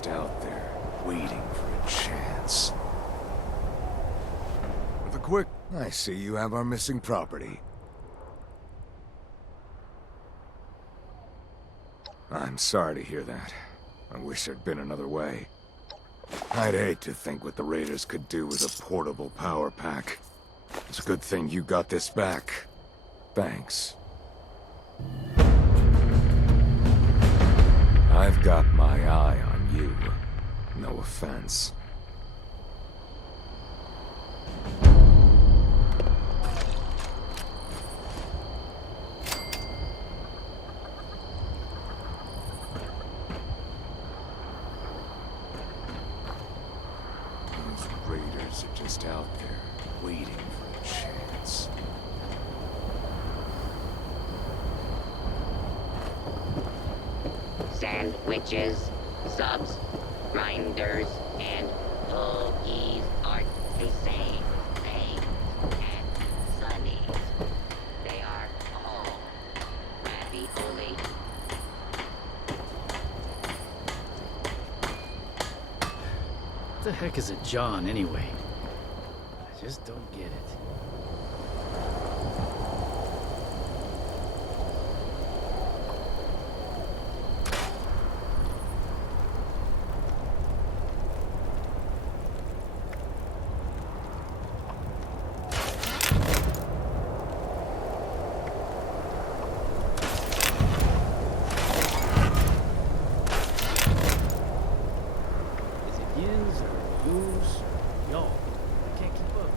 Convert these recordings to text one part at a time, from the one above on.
just out there, waiting for a chance. With a quick... I see you have our missing property. I'm sorry to hear that. I wish there'd been another way. I'd hate to think what the Raiders could do with a portable power pack. It's a good thing you got this back. Thanks. I've got my eye on you. No offense. Those Raiders are just out there, waiting for a chance. Sandwiches, subs, grinders, and hoagies are the same thing as Sunnies. They are all ravioli. What the heck is a John, anyway? I just don't get it. Yins or yous? Y'all. I can't keep up.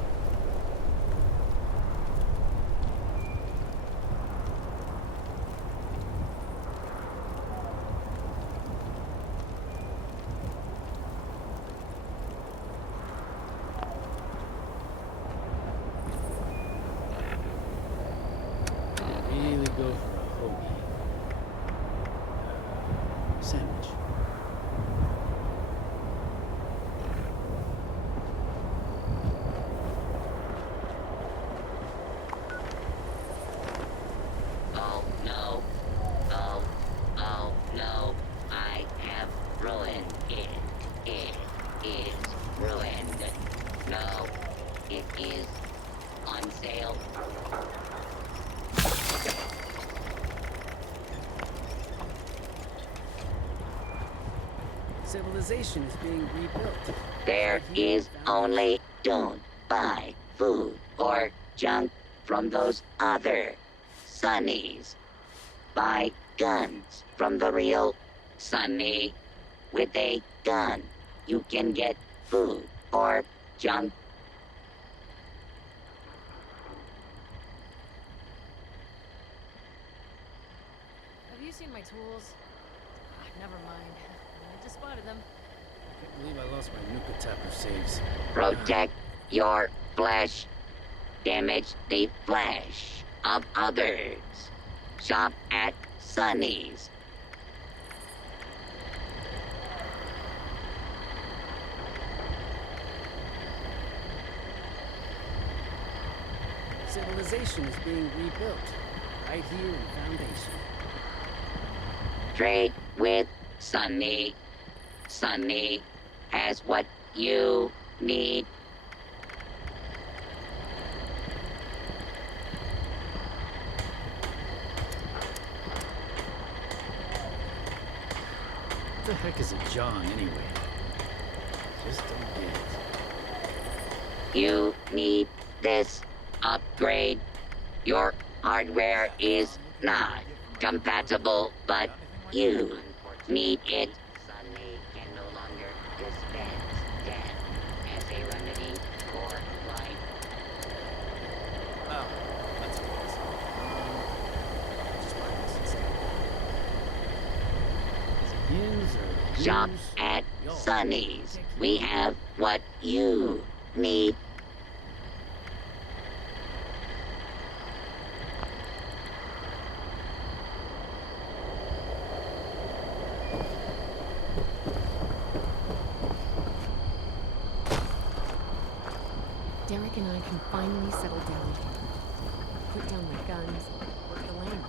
Really go for a hoagie. Sandwich. Oh no. Oh no. I have ruined it. It is ruined. No, it is on sale. Civilization is being rebuilt. There is only don't buy food or junk from those other Sunnies. Buy guns from the real Sunny. With a gun, you can get food or junk. Have you seen my tools? Never mind. I just spotted them. I can't believe I lost my Nuka Tapper saves. Protect your flesh. Damage the flesh of others. Shop at Sunny's. Civilization is being rebuilt. Right here in Foundation. Trade with Sunny. Sunny has what you need. What the heck is a John, anyway? Just don't get it. You need this upgrade. Your hardware is not compatible, but you need it. Sunny can no longer dispense death as a remedy for life. Oh, that's just buy this instead. Yins or Shop yous? at Y'all. Sunny's. We have what you need. Derek and I can finally settle down. Put down my guns, work the land.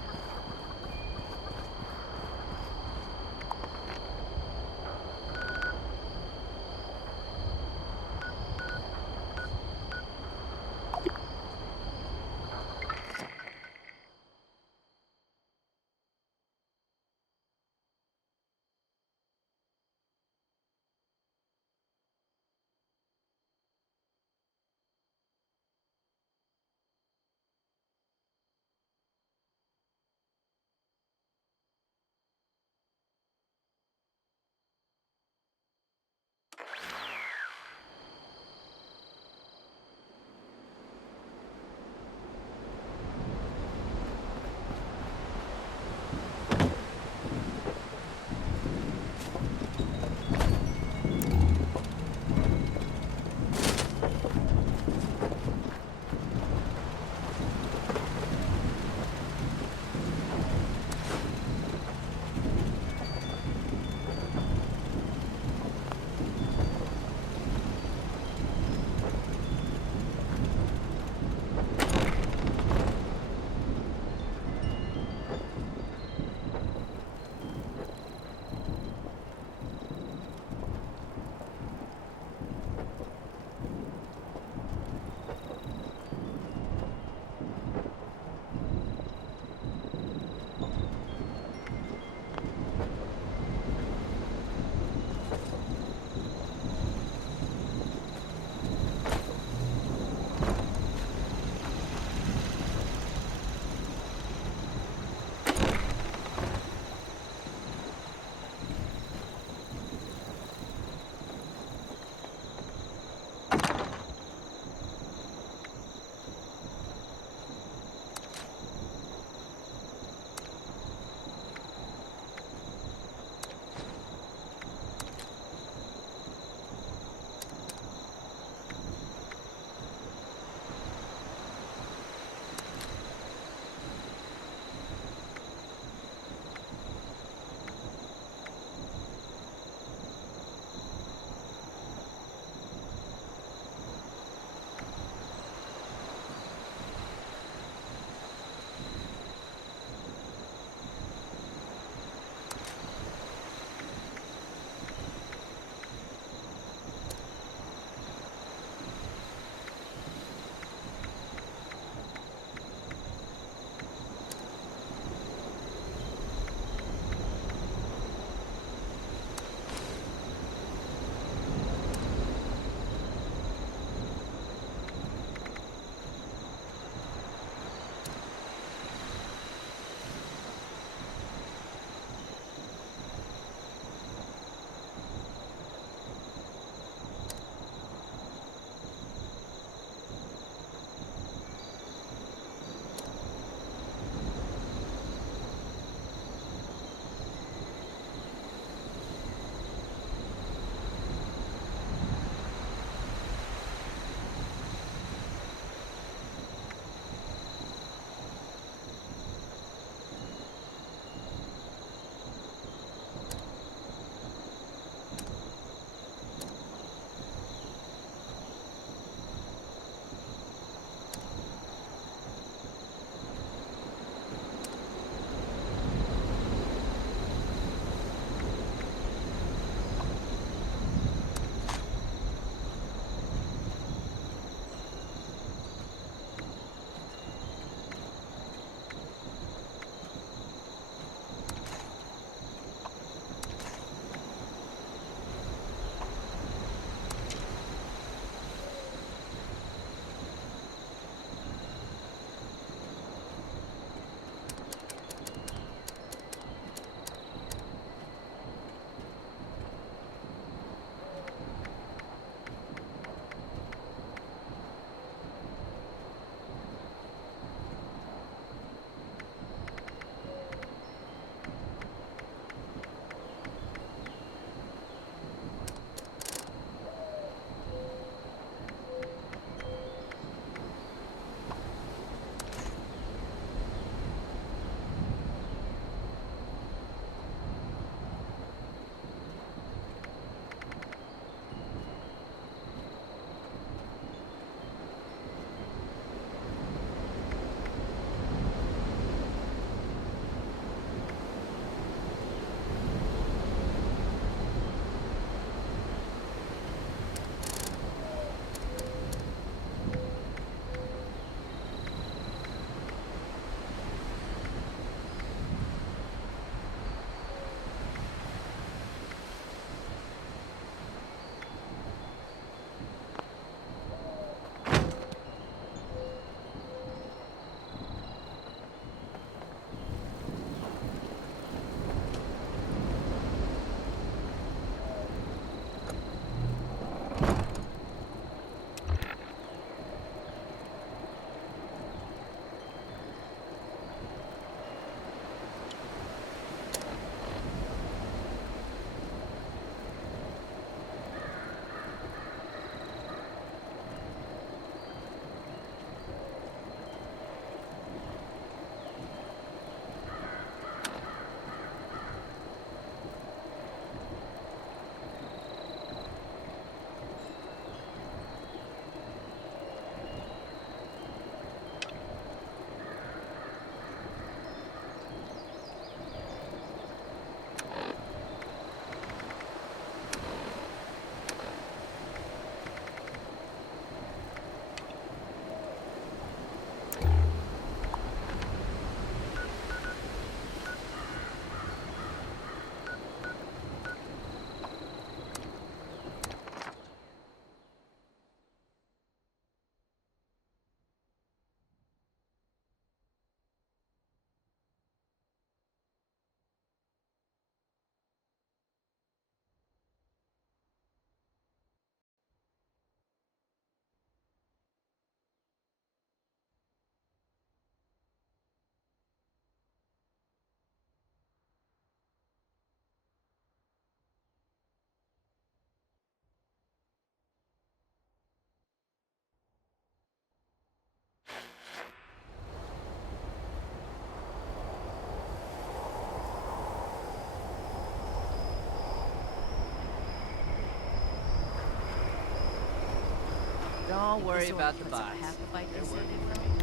I'll If worry this order about the comes up, I bots. have to fight They're this working city. for me.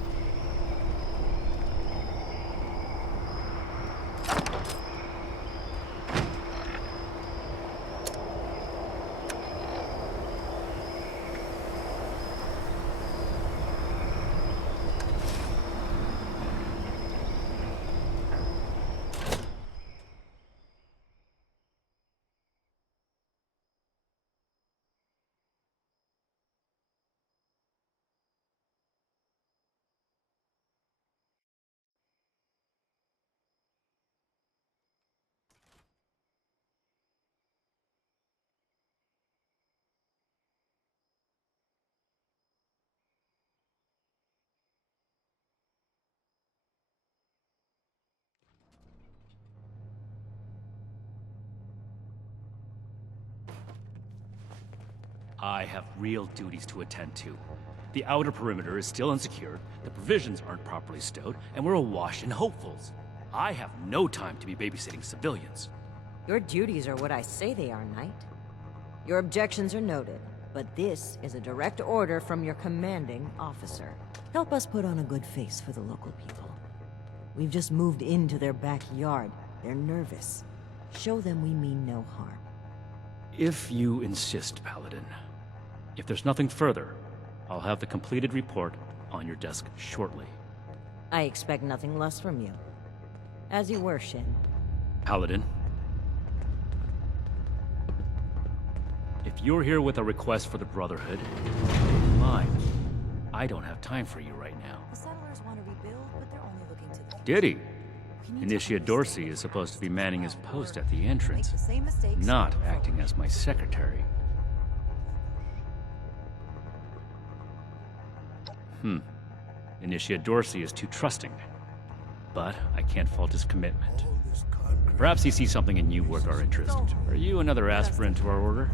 I have real duties to attend to. The outer perimeter is still unsecured, the provisions aren't properly stowed, and we're awash in hopefuls. I have no time to be babysitting civilians. Your duties are what I say they are, Knight. Your objections are noted, but this is a direct order from your commanding officer. Help us put on a good face for the local people. We've just moved into their backyard. They're nervous. Show them we mean no harm. If you insist, Paladin. If there's nothing further, I'll have the completed report on your desk shortly. I expect nothing less from you. As you were, Shin. Paladin. If you're here with a request for the Brotherhood, mine. I don't have time for you right now. The settlers want to rebuild, but they're only looking to the Did he? We need to Initiate Dorsey understand is supposed to be the manning his ground post where at the make entrance, the same mistakes not over. acting as my secretary. Initiate Dorsey is too trusting, but I can't fault his commitment. Perhaps he sees something in you worth our interest. Are you another aspirant to our order?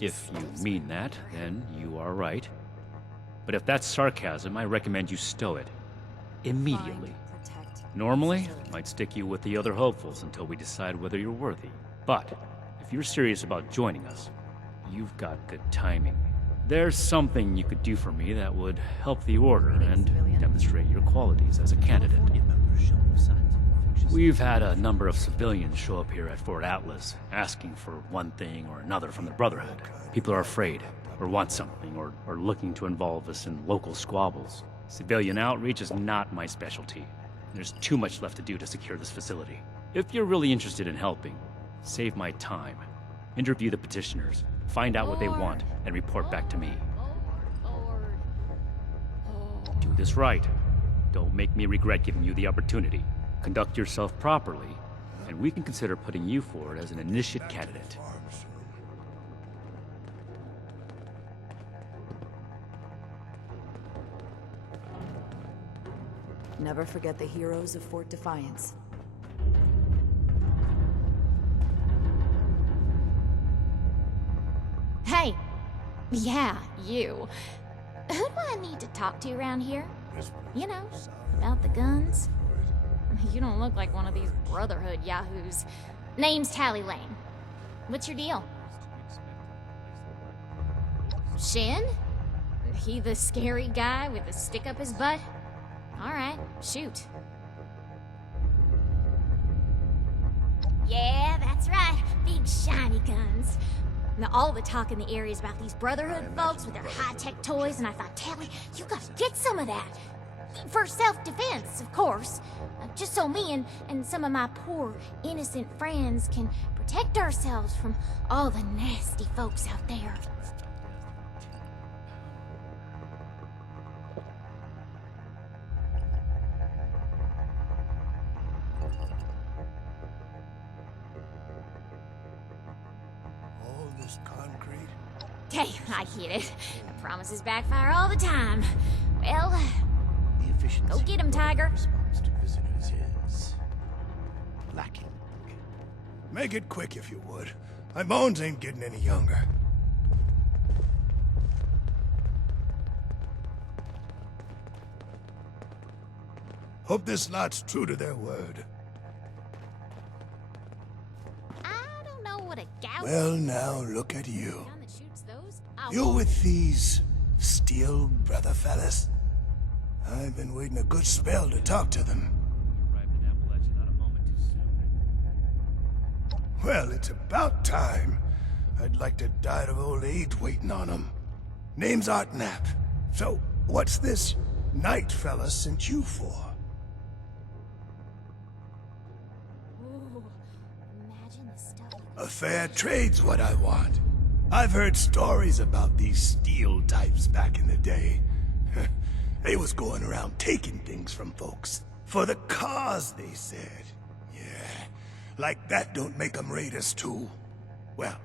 If you mean that, then you are right. But if that's sarcasm, I recommend you stow it. Immediately. Find, protect, Normally, facilitate. I'd stick you with the other hopefuls until we decide whether you're worthy. But, if you're serious about joining us, you've got good timing. There's something you could do for me that would help the Order and demonstrate your qualities as a candidate. We've had a number of civilians show up here at Fort Atlas, asking for one thing or another from the Brotherhood. People are afraid, or want something, or are looking to involve us in local squabbles. Civilian outreach is not my specialty. There's too much left to do to secure this facility. If you're really interested in helping, save my time. Interview the petitioners, find out what they want, and report back to me. Do this right. Don't make me regret giving you the opportunity. Conduct yourself properly, and we can consider putting you forward as an initiate candidate. Never forget the heroes of Fort Defiance. Hey! Yeah, you. Who do I need to talk to around here? You know, about the guns? You don't look like one of these Brotherhood yahoos. Name's Tally Lane. What's your deal? Shin? He the scary guy with the stick up his butt? Alright, shoot. Yeah, that's right. Big shiny guns. Now, all the talk in the area is about these Brotherhood folks with their high-tech toys, and I thought, Tally, you gotta get some of that. For self-defense, of course. Just so me and some of my poor, innocent friends can protect ourselves from all the nasty folks out there. All this concrete. Hey, I get it. Promises backfire all the time. Well, The efficiency go get him, Tiger. response to visitors is lacking. Make it quick if you would. My bones ain't getting any younger. Hope this lot's true to their word. I don't know what a gout Well, now look at you. gun that shoots those. I You won't. with these steel brother fellas? I've been waiting a good spell to talk to them. Arrived in Appalachia not a moment too soon. Well, it's about time. I'd like to die of old age waiting on them. Name's Artnap. So, what's this knight fella sent you for? Ooh, imagine the stuff you A fair trade's what I want. I've heard stories about these steel types back in the day. They was going around taking things from folks. For the cause, they said. Yeah, like that don't make them raiders too. Well,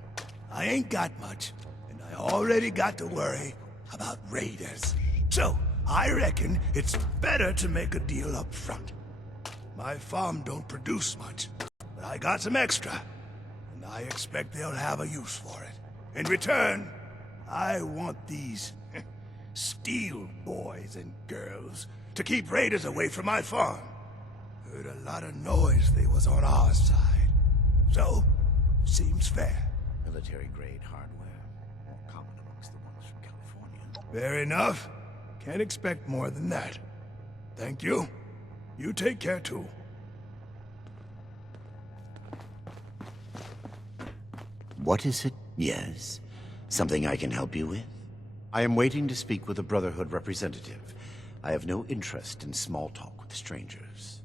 I ain't got much, and I already got to worry about raiders. So, I reckon it's better to make a deal up front. My farm don't produce much, but I got some extra, and I expect they'll have a use for it. In return, I want these steel boys and girls to keep raiders away from my farm. Heard a lot of noise they was on our side. So, seems fair. Military-grade hardware, more common amongst the ones from California. Fair enough. Can't expect more than that. Thank you. You take care too. What is it? Yes. Something I can help you with? I am waiting to speak with a Brotherhood representative. I have no interest in small talk with strangers.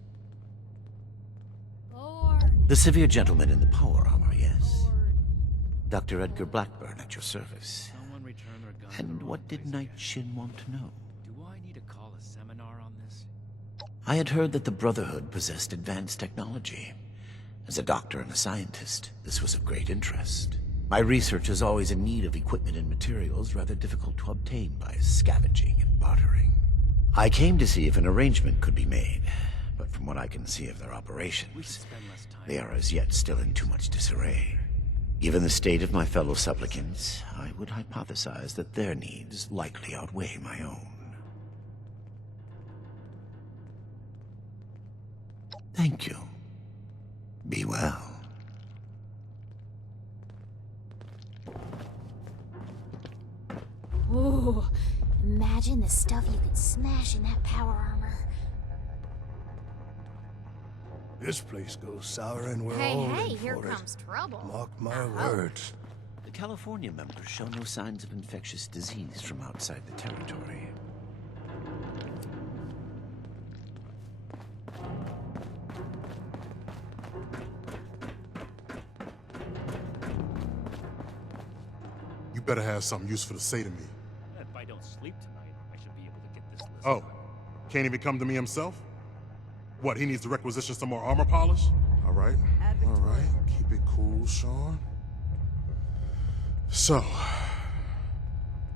Lord. The severe gentleman in the power armor, yes? Dr. Edgar Blackburn at your service. Someone return their guns. And what did Knight Shin want to know? Do I need to call a seminar on this? I had heard that the Brotherhood possessed advanced technology. As a doctor and a scientist, this was of great interest. My research is always in need of equipment and materials rather difficult to obtain by scavenging and bartering. I came to see if an arrangement could be made, but from what I can see of their We should operations, spend less time. they are as yet still in too much disarray. Given the state of my fellow supplicants, I would hypothesize that their needs likely outweigh my own. Thank you. Be well. Ooh, imagine the stuff you could smash in that power armor. This place goes sour and we're Hey, all hey, in here for it. comes trouble. Mark my Oh. words. The California members show no signs of infectious disease from outside the territory. You better have something useful to say to me. If I don't sleep tonight, I should be able to get this list. Oh, can't even come to me himself? What, he needs to requisition some more armor polish? All right, keep it cool, Sean. So,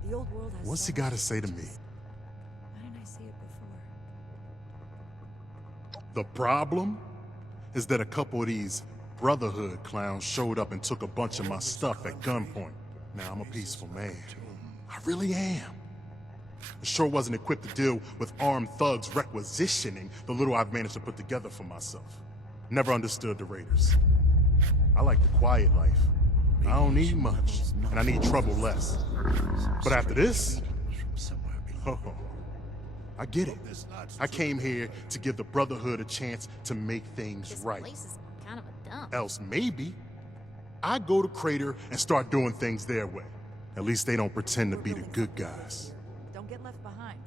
The old world has what's so he got to much say to me? Why didn't I see it before? The problem is that a couple of these Brotherhood clowns showed up and took a bunch of my stuff at gunpoint. Now, I'm a peaceful man. I really am. I sure wasn't equipped to deal with armed thugs requisitioning the little I've managed to put together for myself. Never understood the Raiders. I like the quiet life. I don't need much, and I need trouble less. But after this, oh, I get it. I came here to give the Brotherhood a chance to make things This right. place is kind of a dump. Else maybe I go to Crater and start doing things their way. At least they don't pretend to be the good guys. Don't get left behind.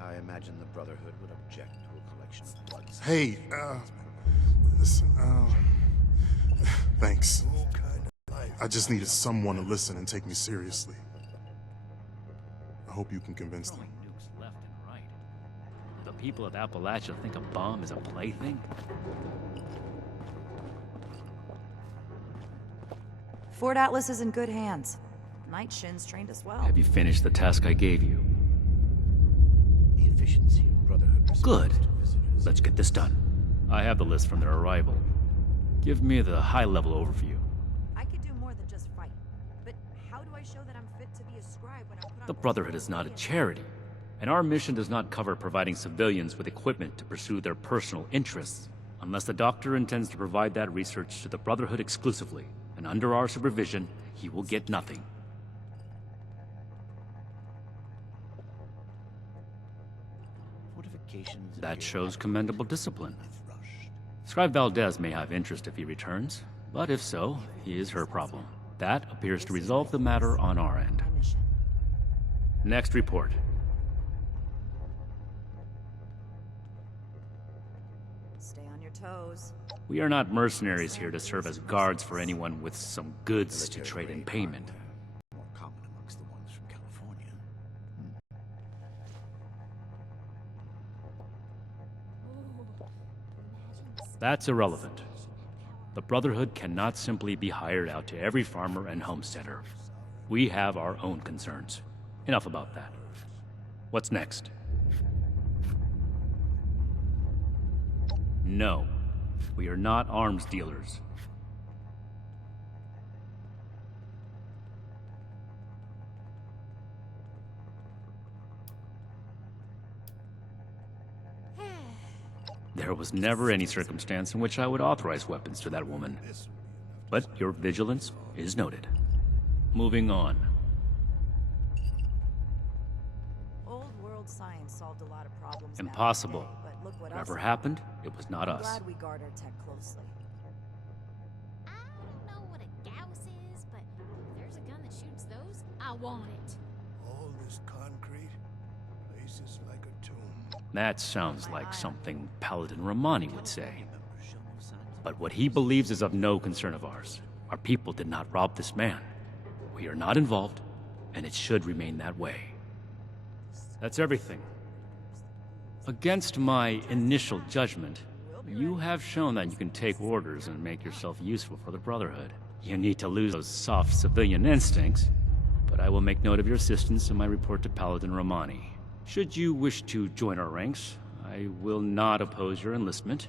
I imagine the Brotherhood would object to a collection of blood. Hey, listen, thanks. I just needed someone to listen and take me seriously. I hope you can convince them. Throwing nukes left and right. The people of Appalachia think a bomb is a plaything? Fort Atlas is in good hands. Night Shin's trained us well. Have you finished the task I gave you? The efficiency of Brotherhood. Good. response to visitors. Let's get this done. I have the list from their arrival. Give me the high-level overview. I could do more than just fight. But how do I show that I'm fit to be a scribe when I'm put on The Brotherhood is not a charity. And our mission does not cover providing civilians with equipment to pursue their personal interests, unless the Doctor intends to provide that research to the Brotherhood exclusively, and under our supervision, he will get nothing. That shows commendable discipline. Scribe Valdez may have interest if he returns, but if so, he is her problem. That appears to resolve the matter on our end. Next report. Stay on your toes. We are not mercenaries here to serve as guards for anyone with some goods to trade in payment. More common amongst the ones from California. That's irrelevant. The Brotherhood cannot simply be hired out to every farmer and homesteader. We have our own concerns. Enough about that. What's next? No, we are not arms dealers. There was never any circumstance in which I would authorize weapons to that woman. But your vigilance is noted. Moving on. Old world science solved a lot of problems. Impossible. Back in the day, but look what Whatever else happened, it was not I'm us. glad we guard our tech closely. I don't know what a Gauss is, but if there's a gun that shoots those, I want it. All this concrete, place is like a tomb. That sounds like something Paladin Romani would say. But what he believes is of no concern of ours. Our people did not rob this man. We are not involved, and it should remain that way. That's everything. Against my initial judgment, you have shown that you can take orders and make yourself useful for the Brotherhood. You need to lose those soft civilian instincts, but I will make note of your assistance in my report to Paladin Romani. Should you wish to join our ranks, I will not oppose your enlistment.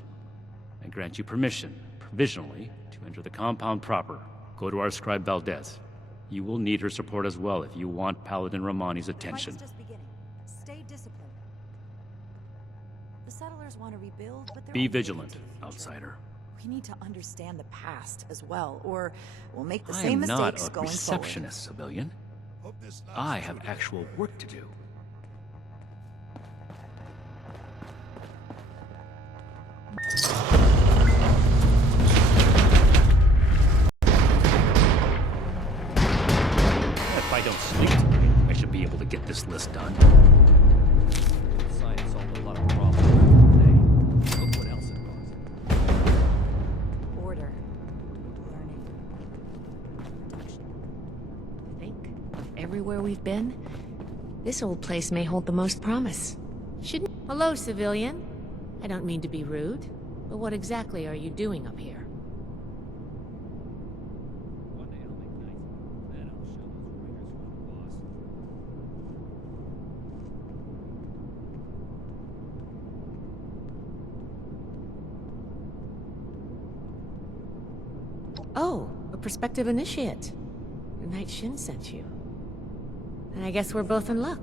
I grant you permission, provisionally, to enter the compound proper. Go to our scribe Valdez. You will need her support as well if you want Paladin Romani's attention. Fight's just beginning. Stay disciplined. The settlers want to rebuild, but they're Be only vigilant, looking to the future. outsider. We need to understand the past as well, or we'll make the I same am not mistakes a going receptionist, civilian. Hope this lasts I have through actual work to do. If I don't sleep tonight, I should be able to get this list done. Science solved a lot of problems today. Look what else it caused. Order, learning, protection. Think of everywhere we've been. This old place may hold the most promise. Shouldn't... Hello, civilian. I don't mean to be rude, but what exactly are you doing up here? One day I'll make nice. Then I'll show those raiders who's the boss. Oh, a prospective initiate. The Night Shin sent you. And I guess we're both in luck.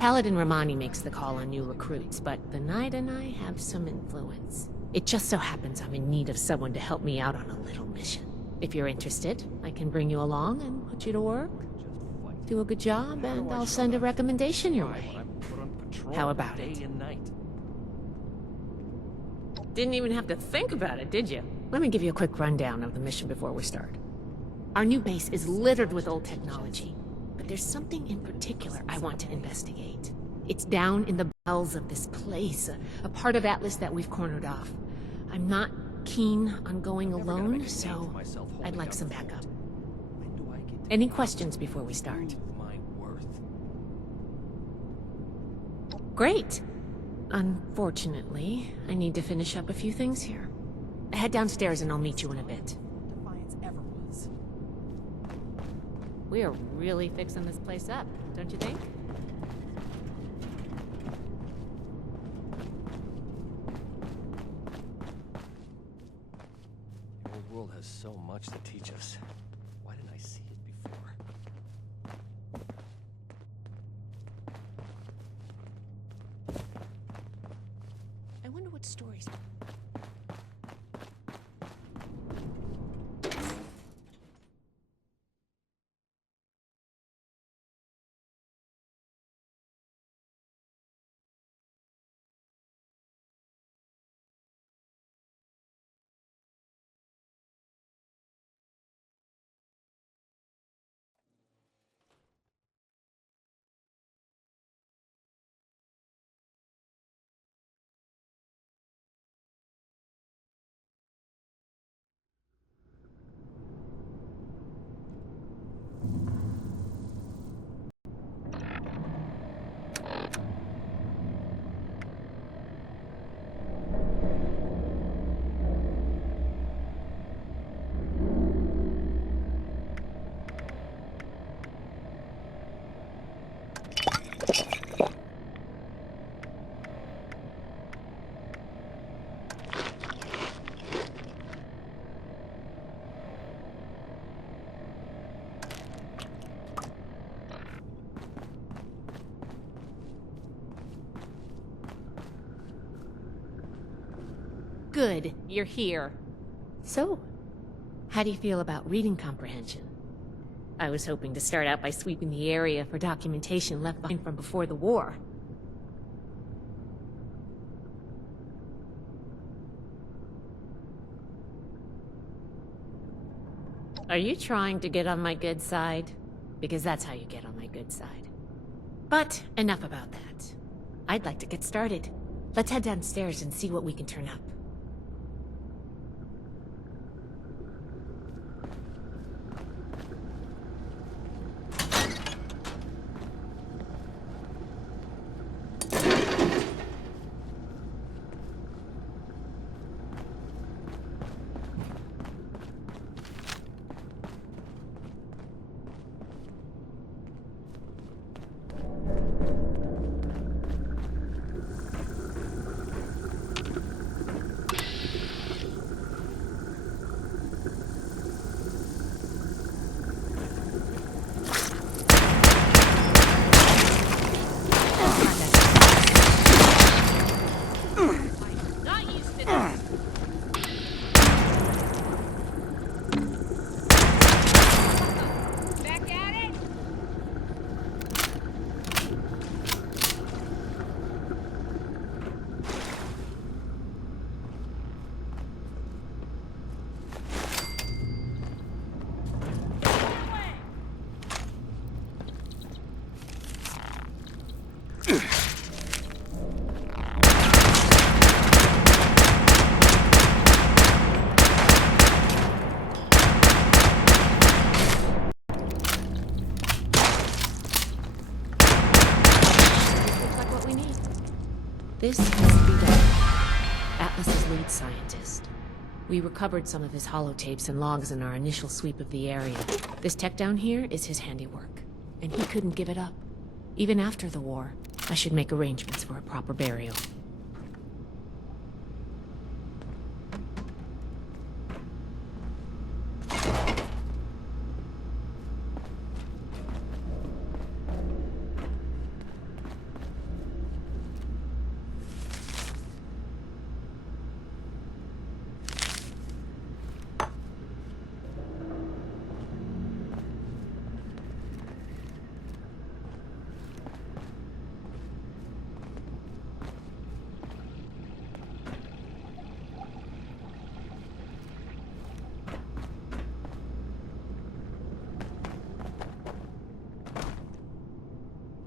Paladin Romani makes the call on new recruits, but the Knight and I have some influence. It just so happens I'm in need of someone to help me out on a little mission. If you're interested, I can bring you along and put you to work. Do a good job, and I'll send a recommendation your way. How about it? Day and night. Didn't even have to think about it, did you? Let me give you a quick rundown of the mission before we start. Our new base is littered with old technology, but there's something in particular I want to investigate. It's down in the bowels of this place, a part of Atlas that we've cornered off. I'm not keen on going alone, so I'd like some backup. Any questions before we start? My worth. Great. Unfortunately, I need to finish up a few things here. Head downstairs and I'll meet you in a bit. Defiance ever was. We're really fixing this place up, don't you think? The old world has so much to teach us. Why didn't I see it before? good. You're here. So, how do you feel about reading comprehension? I was hoping to start out by sweeping the area for documentation left behind from before the war. Are you trying to get on my good side? Because that's how you get on my good side. But enough about that. I'd like to get started. Let's head downstairs and see what we can turn up. This is Scavenge, Atlas's lead scientist. We recovered some of his holotapes and logs in our initial sweep of the area. This tech down here is his handiwork, and he couldn't give it up. Even after the war, I should make arrangements for a proper burial.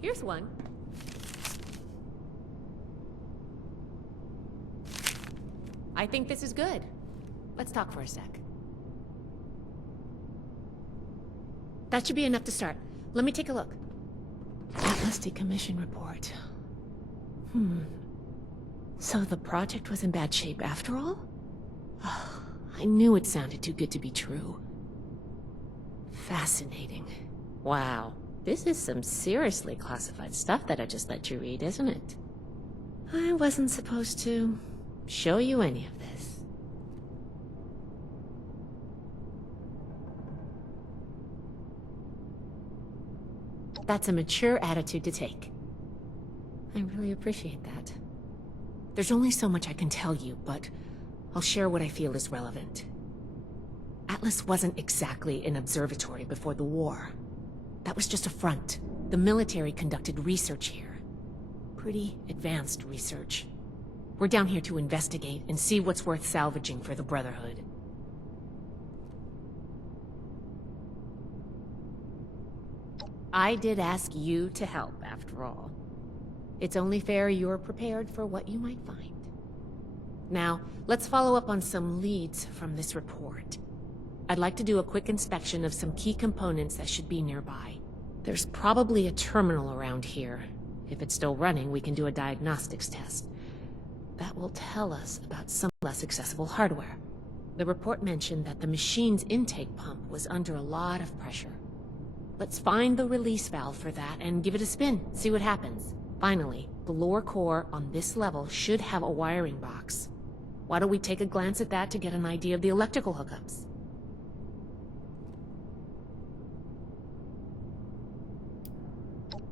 Here's one. I think this is good. Let's talk for a sec. That should be enough to start. Let me take a look. Atlas decommission report. So the project was in bad shape after all? Oh, I knew it sounded too good to be true. Fascinating. Wow. This is some seriously classified stuff that I just let you read, isn't it? I wasn't supposed to show you any of this. That's a mature attitude to take. I really appreciate that. There's only so much I can tell you, but I'll share what I feel is relevant. Atlas wasn't exactly an observatory before the war. That was just a front. The military conducted research here. Pretty advanced research. We're down here to investigate and see what's worth salvaging for the Brotherhood. I did ask you to help, after all. It's only fair you're prepared for what you might find. Now, let's follow up on some leads from this report. I'd like to do a quick inspection of some key components that should be nearby. There's probably a terminal around here. If it's still running, we can do a diagnostics test. That will tell us about some less accessible hardware. The report mentioned that the machine's intake pump was under a lot of pressure. Let's find the release valve for that and give it a spin, see what happens. Finally, the lower core on this level should have a wiring box. Why don't we take a glance at that to get an idea of the electrical hookups?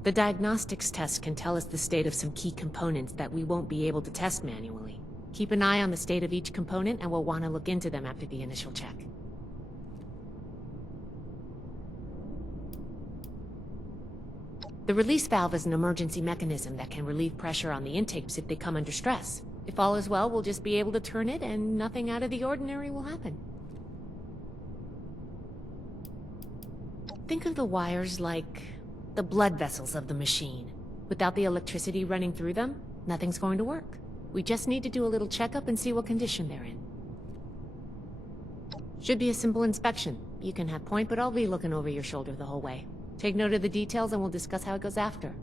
The diagnostics test can tell us the state of some key components that we won't be able to test manually. Keep an eye on the state of each component, and we'll want to look into them after the initial check. The release valve is an emergency mechanism that can relieve pressure on the intakes if they come under stress. If all is well, we'll just be able to turn it and nothing out of the ordinary will happen. Think of the wires like the blood vessels of the machine. Without the electricity running through them, nothing's going to work. We just need to do a little checkup and see what condition they're in. Should be a simple inspection. You can have point, but I'll be looking over your shoulder the whole way. Take note of the details and we'll discuss how it goes after.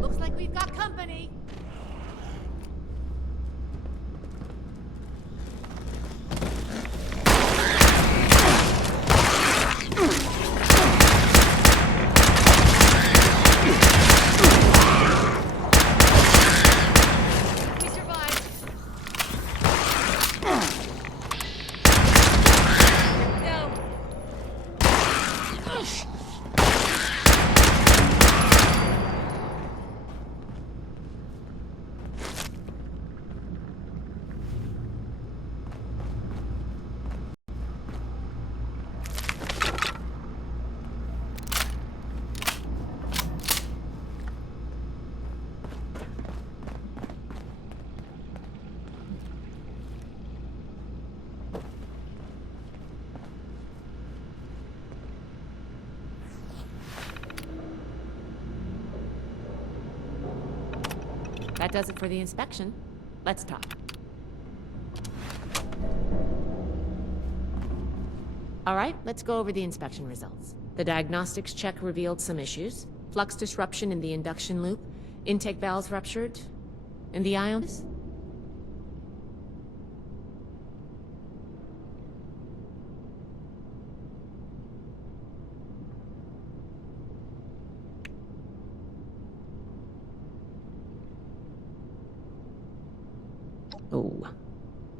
Looks like we've got company. We survived. No. That does it for the inspection. Let's talk. All right, let's go over the inspection results. The diagnostics check revealed some issues. Flux disruption in the induction loop, intake valves ruptured, and the ions. Oh,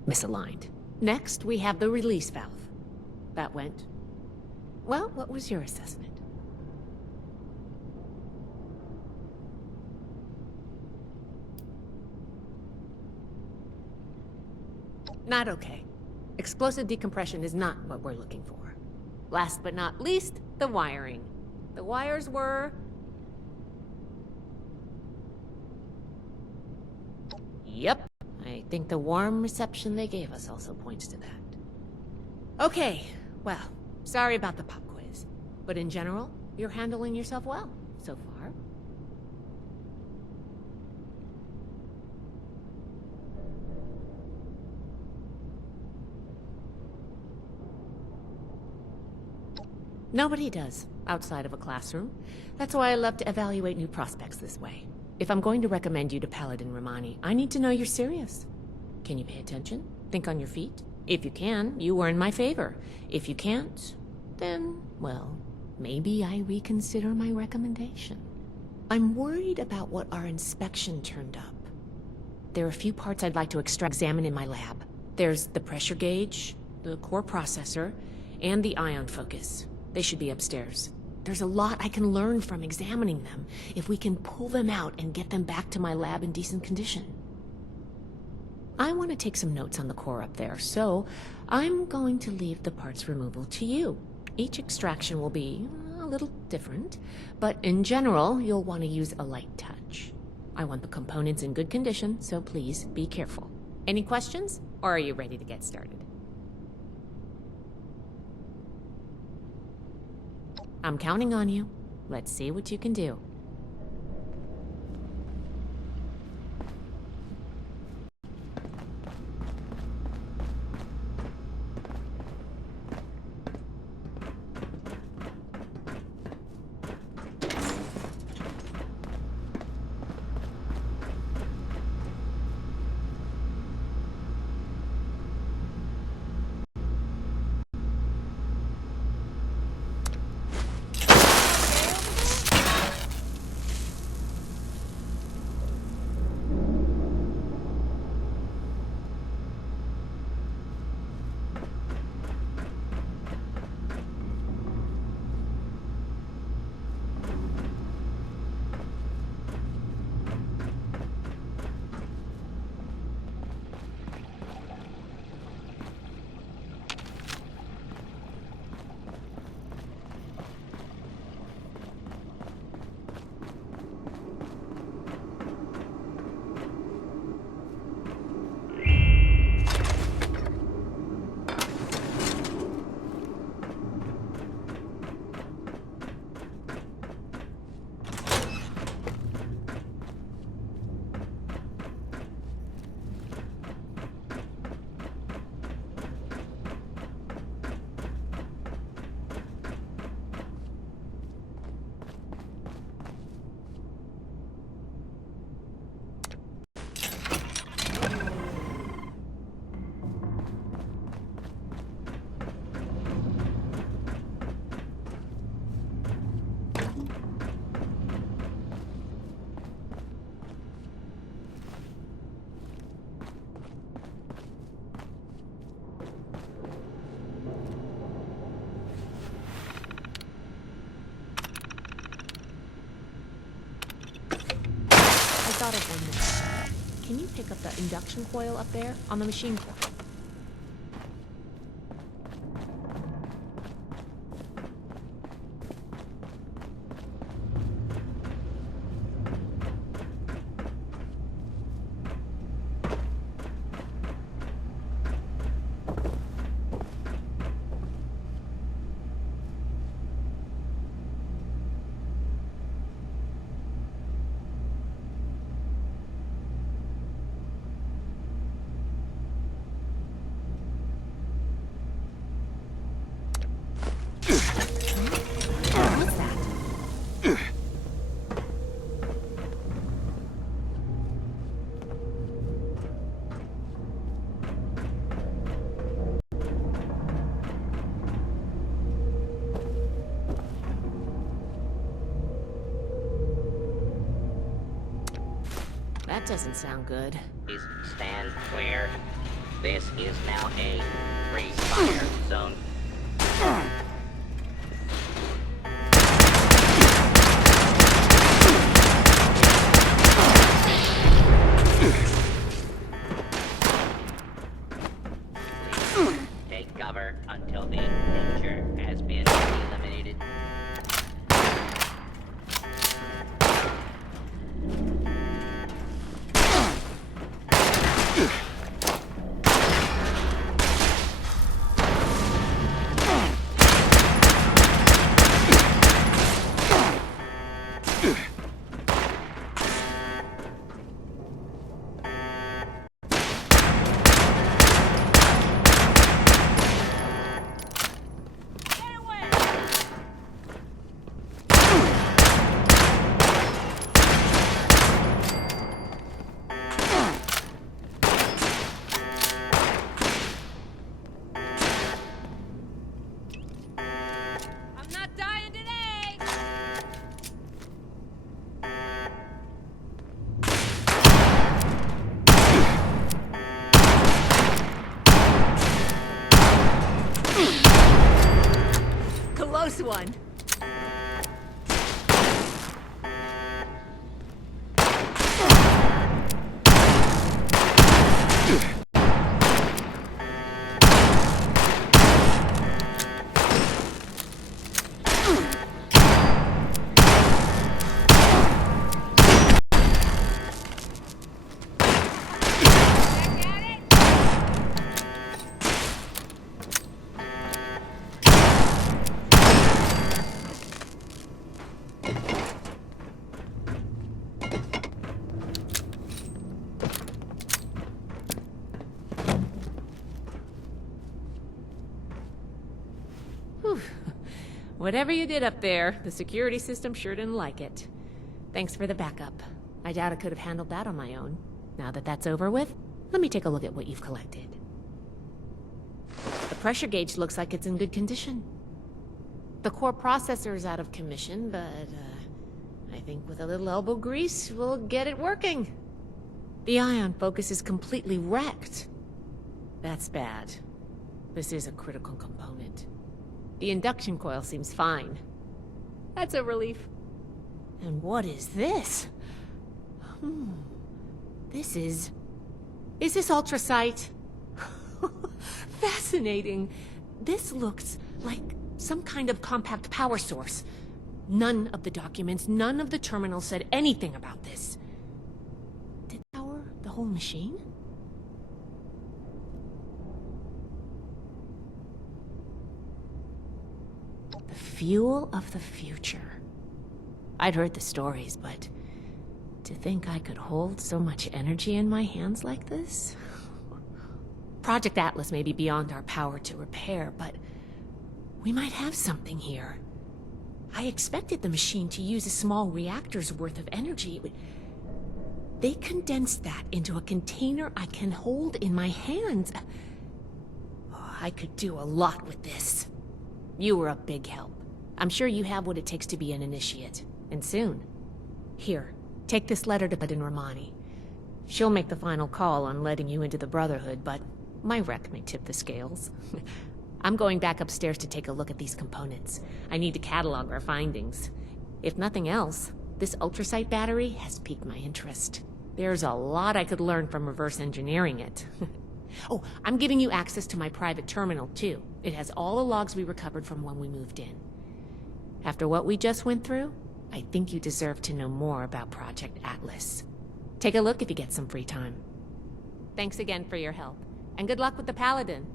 misaligned. Next, we have the release valve. That went... Well, what was your assessment? Not okay. Explosive decompression is not what we're looking for. Last but not least, the wiring. The wires were... Yep. I think the warm reception they gave us also points to that. Okay, well, sorry about the pop quiz. But in general, you're handling yourself well, so far. Nobody does, outside of a classroom. That's why I love to evaluate new prospects this way. If I'm going to recommend you to Paladin Romani, I need to know you're serious. Can you pay attention? Think on your feet? If you can, you earn my favor. If you can't, then, well, maybe I reconsider my recommendation. I'm worried about what our inspection turned up. There are a few parts I'd like to examine in my lab. There's the pressure gauge, the core processor, and the ion focus. They should be upstairs. There's a lot I can learn from examining them if we can pull them out and get them back to my lab in decent condition. I want to take some notes on the core up there, so I'm going to leave the parts removal to you. Each extraction will be a little different, but in general, you'll want to use a light touch. I want the components in good condition, so please be careful. Any questions, or are you ready to get started? I'm counting on you. Let's see what you can do. thought of one more. Can you pick up the induction coil up there on the machine core? That doesn't sound good. Please stand clear. This is now a free fire zone. Please take cover until the danger has been eliminated. Close one. Whatever you did up there, the security system sure didn't like it. Thanks for the backup. I doubt I could have handled that on my own. Now that that's over with, let me take a look at what you've collected. The pressure gauge looks like it's in good condition. The core processor is out of commission, but I think with a little elbow grease, we'll get it working. The ion focus is completely wrecked. That's bad. This is a critical component. The induction coil seems fine. That's a relief. And what is this? This is... Is this ultrasight? Fascinating. This looks like some kind of compact power source. None of the documents, none of the terminals said anything about this. Did it power the whole machine? The fuel of the future. I'd heard the stories, but to think I could hold so much energy in my hands like this? Project Atlas may be beyond our power to repair, but we might have something here. I expected the machine to use a small reactor's worth of energy. They condensed that into a container I can hold in my hands. Oh, I could do a lot with this. You were a big help. I'm sure you have what it takes to be an initiate. And soon. Here, take this letter to Paladin Romani. She'll make the final call on letting you into the Brotherhood, but my wreck may tip the scales. I'm going back upstairs to take a look at these components. I need to catalog our findings. If nothing else, this ultrasight battery has piqued my interest. There's a lot I could learn from reverse engineering it. Oh, I'm giving you access to my private terminal, too. It has all the logs we recovered from when we moved in. After what we just went through, I think you deserve to know more about Project Atlas. Take a look if you get some free time. Thanks again for your help, and good luck with the Paladin.